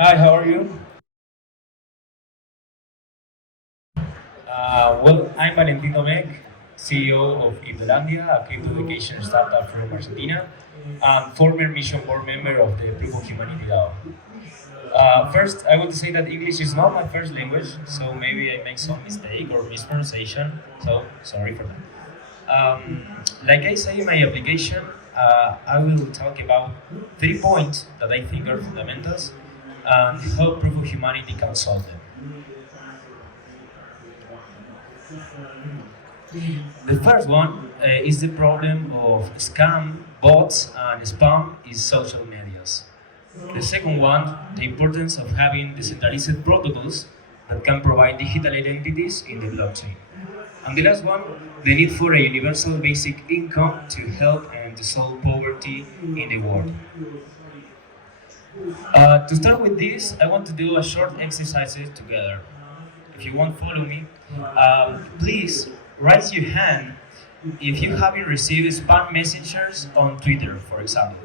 Hi, how are you? I'm Valentin Domecq, CEO of Criptolandia, a crypto education startup from Argentina, and former mission board member of the Group of Humanity DAO. First, I want to say that English is not my first language, so maybe I make some mistake or mispronunciation, so sorry for that. Like I say in my application, I will talk about 3 points that I think are fundamentals and how Proof of Humanity can solve them. The first one is the problem of scam, bots, and spam in social medias. The second one, the importance of having decentralized protocols that can provide digital identities in the blockchain. And the last one, the need for a universal basic income to help and to solve poverty in the world. To start with this, I want to do a short exercise together. If you want to follow me, please raise your hand if you haven't received spam messages on Twitter, for example.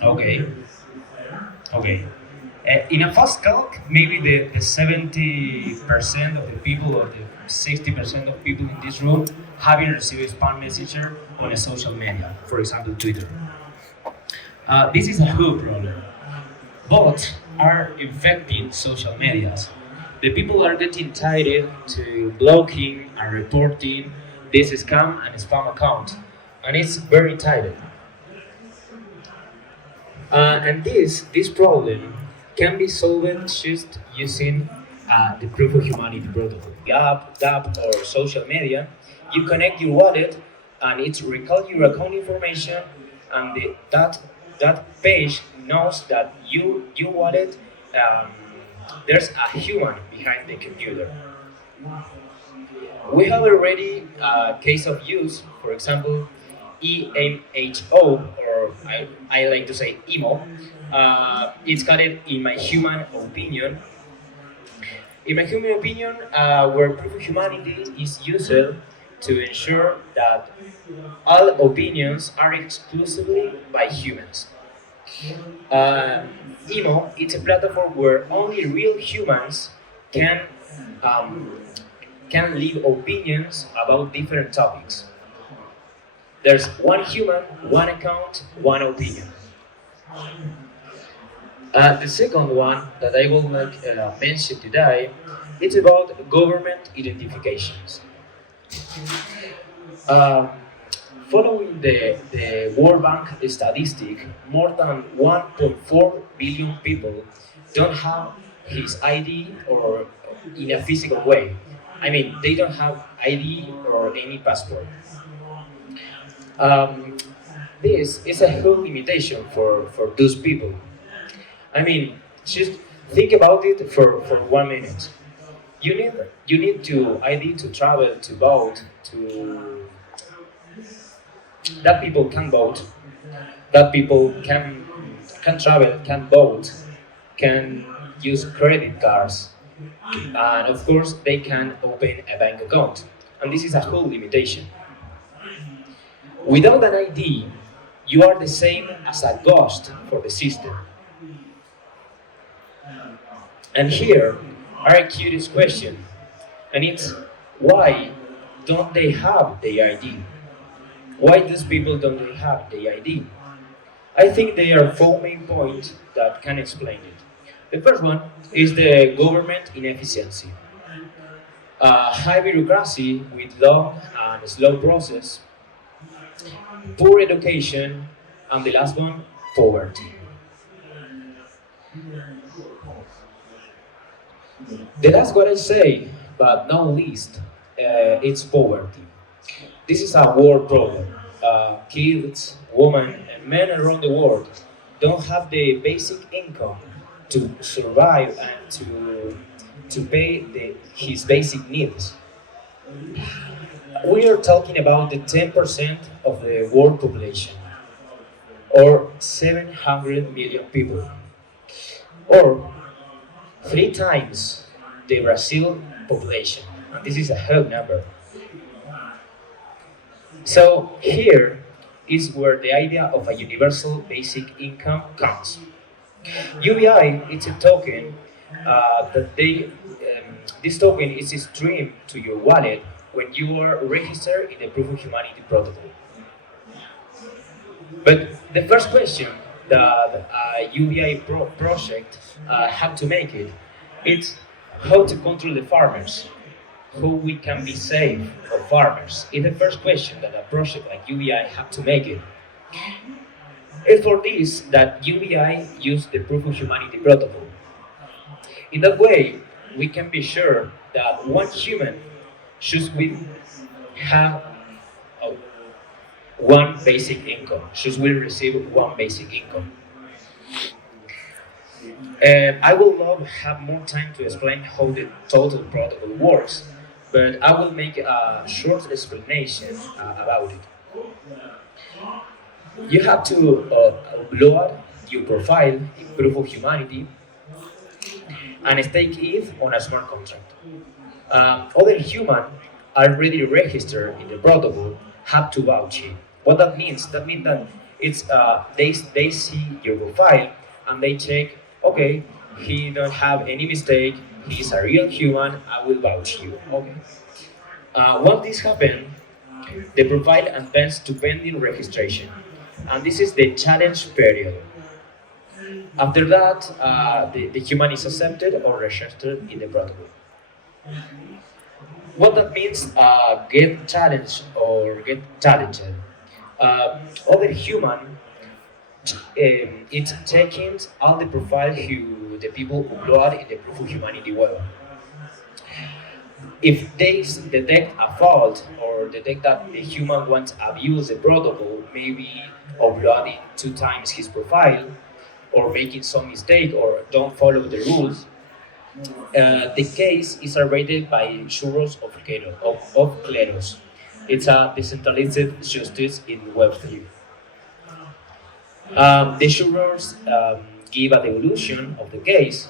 Okay. Okay. In a fast calc, maybe the 70% of the people or the 60% of people in this room haven't received a spam message on a social media, for example, Twitter. This is a huge problem. Bots are infecting social medias. The people are getting tired to blocking and reporting this scam and spam account, and it's very tired. And this problem can be solved just using the Proof of Humanity protocol. The app, or social media, you connect your wallet, and it records your account information, and that page knows that your wallet there's a human behind the computer. We have already a case of use, for example, EMHO, or I like to say EMO. It's called in my human opinion. In my human opinion, where Proof of Humanity is used to ensure that all opinions are exclusively by humans. Uh, EMO, it's a platform where only real humans can um, can leave opinions about different topics. There's one human, one account, one opinion. The second one that I will mention today, it's about government identifications. Uh, Following the World Bank statistic, more than 1.4 billion people don't have his ID or in a physical way. I mean, they don't have ID or any passport. Um, this is a huge limitation for those people. I mean, just think about it for 1 minute. You need to ID to travel, to vote, to that people can vote, that people can travel, can vote, can use credit cards, and of course they can open a bank account. And this is a whole limitation. Without an ID, you are the same as a ghost for the system. And here are a curious question, and it's why don't they have the ID? Why these people don't they have the ID? I think there are four main points that can explain it. The first one is the government inefficiency. High bureaucracy with long and slow process, poor education, and the last one, poverty. The last what I say, but not least, it's poverty. This is a world problem. Kids, women, and men around the world don't have the basic income to survive and to pay his basic needs. We are talking about the 10% of the world population, or 700 million people, or three times the Brazil population. And this is a huge number. So here is where the idea of a universal basic income comes. UBI is a token this token is streamed to your wallet when you are registered in the Proof of Humanity protocol. But the first question that UBI project had to make it's how to control the farmers, how we can be safe of farmers. It's the first question that a project like UBI had to make it. And for this, that UBI used the Proof of Humanity protocol. In that way, we can be sure that one human should have one basic income, should will receive one basic income. And I would love to have more time to explain how the total protocol works, but I will make a short explanation about it. You have to upload your profile in Proof of Humanity and stake it on a smart contract. Other humans already registered in the protocol have to vouch it. What that means? That means that it's they see your profile and they check, okay, he don't have any mistake, he's a real human, I will vouch you. Okay. Once this happens, the profile advances to pending registration, and this is the challenge period. After that, the human is accepted or registered in the protocol. What that means, get challenged or get challenged. Other human, it's checking all the profile who the people upload in the Proof of Humanity web. If they detect a fault or detect that the human wants to abuse the protocol, maybe uploading 2 times his profile, or making some mistake or don't follow the rules, the case is rated by jurors of Kleros. It's a decentralized justice in Web3. The jurors give a devolution of the case.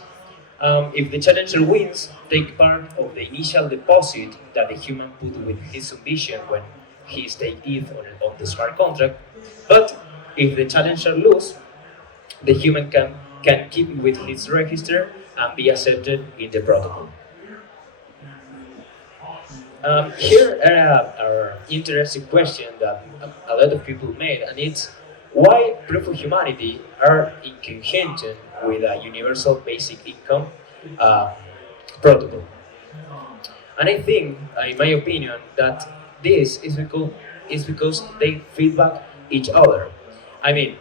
If the challenger wins, take part of the initial deposit that the human put with his submission when he staked it on the smart contract. But if the challenger loses, the human can keep it with his register and be accepted in the protocol. Here are interesting question that a lot of people made, and it's why Proof of Humanity are in conjunction with a universal basic income protocol. And I think, in my opinion, that this is because they feedback each other. I mean,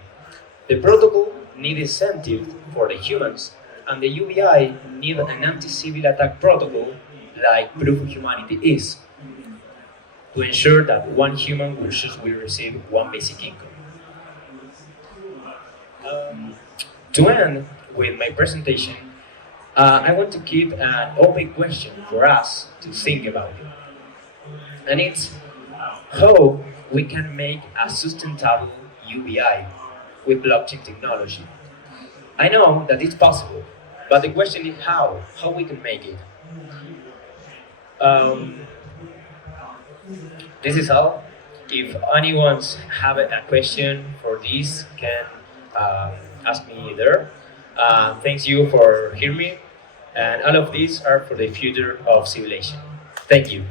the protocol need incentive for the humans, and the UBI need an anti-civil attack protocol like Proof of Humanity is, to ensure that one human will receive one basic income. To end with my presentation, I want to keep an open question for us to think about it. And it's how we can make a sustainable UBI with blockchain technology. I know that it's possible, but the question is how we can make it. This is all. If anyone have a question for this, can ask me there. Thanks you for hearing me, and all of these are for the future of civilization. Thank you.